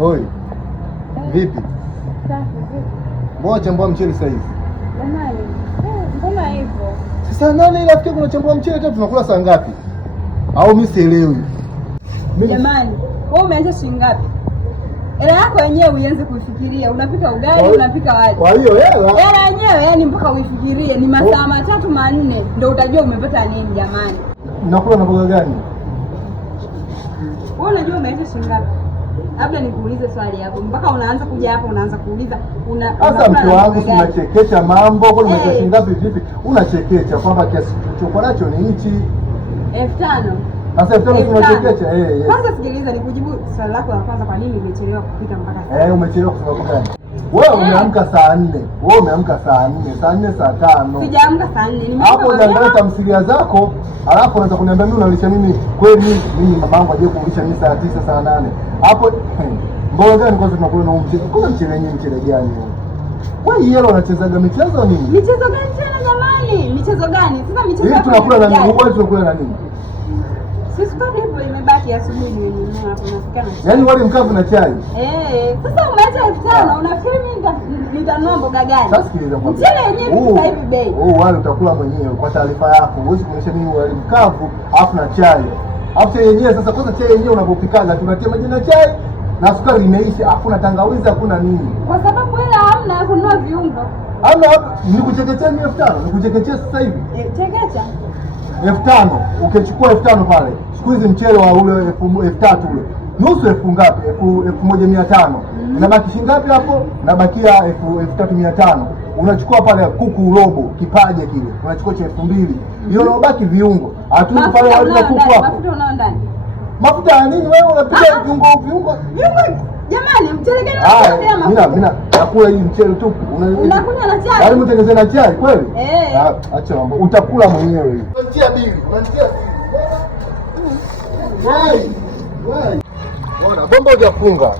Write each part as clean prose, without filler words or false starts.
Oi. Vipi? Safi vipi? Mbona chambua mchele sasa hivi? Jamani. Mbona hivyo? Sasa nani rafiki kuna chambua mchele tu tunakula saa ngapi? Au mimi sielewi. Jamani, wewe umeanza shilingi ngapi? Hela yako yenyewe uanze kuifikiria. Unapika ugali, unapika wali. Kwa hiyo hela yenyewe yani mpaka uifikirie ni masaa 3 4 ndio utajua umepata nini jamani. Unakula na mboga gani? Wewe unajua umeanza shilingi ngapi? Labda nikuulize swali hapo. Mpaka unaanza kuja hapa unaanza kuuliza sasa mke wangu tunachekesha mambo kwa nini shilingi ngapi vipi? Unachekecha kwamba kiasi chochote nacho ni hichi 5,000. Sasa 5,000 tunachekecha Kwanza sikiliza nikujibu swali lako la kwanza, kwa nini umechelewa kupika mpaka sasa? Umechelewa kwa sababu gani? Wewe umeamka saa 4. Wewe umeamka saa 4, saa 4 saa 5. Sijaamka saa 4. Hapo unaangalia tamthilia zako, alafu unaanza kuniambia mimi unalisha mimi kweli mimi mamangu aje kulisha mimi saa 9 saa 8. Hapo mbona gani kwanza tunakula na mchele? Kuna mchele wenyewe mchele gani? Wewe yeye unachezaga michezo nini? Michezo gani tena jamani? Michezo gani? Sasa michezo hii tunakula na nini? Wewe tunakula na nini? Sisi kwa hivyo imebaki asubuhi nimenunua hapo nafikana. Yaani wali mkavu na chai. Sasa umeacha 5,000 unafikiri mimi nitanunua mboga gani? Sasa sikiliza kwa mchele yenyewe sasa hivi bei. Wali utakula mwenyewe kwa taarifa yako. Huwezi kuonyesha mimi wali mkavu afu na chai. Afu chai yenyewe sasa kwanza chai yenyewe unapopikaga tunatia maji na chai na sukari imeisha, hakuna tangawizi hakuna nini. Kwa sababu hela hamna ya kununua viungo. Hamna nikuchekechea 5,000, nikuchekechea sasa hivi. Chekecha. 5,000, ukichukua 5,000 pale. Siku hizi mchele wa ule 3,000 ule. Nusu 1,000 ngapi? 1,150. Inabaki shilingi ngapi hapo? Nabakia 3,500. Unachukua pale kuku robo, kipaje kile. Unachukua cha 2,000. Hiyo unabaki viungo. Hatuwezi pale wali na kuku hapo. Mafuta unao ndani. Mafuta ya nini wewe unapiga viungo? Viungo jamani, mchele gani unataka? Mimi nakula hii mchele tu. Unakunywa na chai? Bali mtengeze na chai kweli? Acha mambo. Utakula mwenyewe. Unanitia bili. Bwana, bomba hujafunga.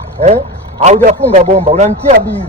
Haujafunga bomba. Unanitia bili.